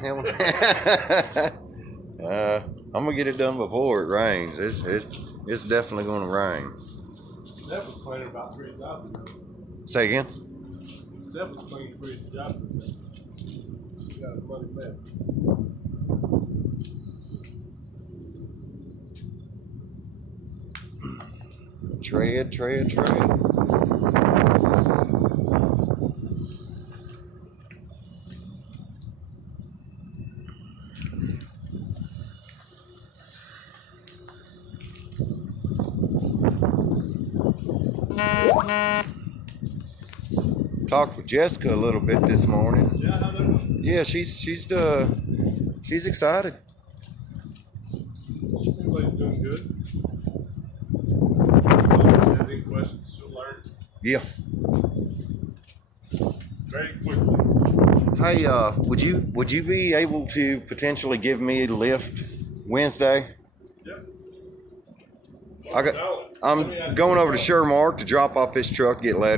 Hell, I'm gonna get it done before it rains. It's definitely gonna rain. Steph was playing about 3 jobs ago. Say again. Steph was playing 3 jobs ago. He got a bloody mess. Tread. Talked with Jessica a little bit this morning. Yeah, how they doing? Yeah, she's excited. Everybody's doing good. Has any questions, she'll learn Yeah. very quickly. Hey, would you be able to potentially give me a lift Wednesday? Yep. I'm going over to Shermark to drop off this truck, get letters.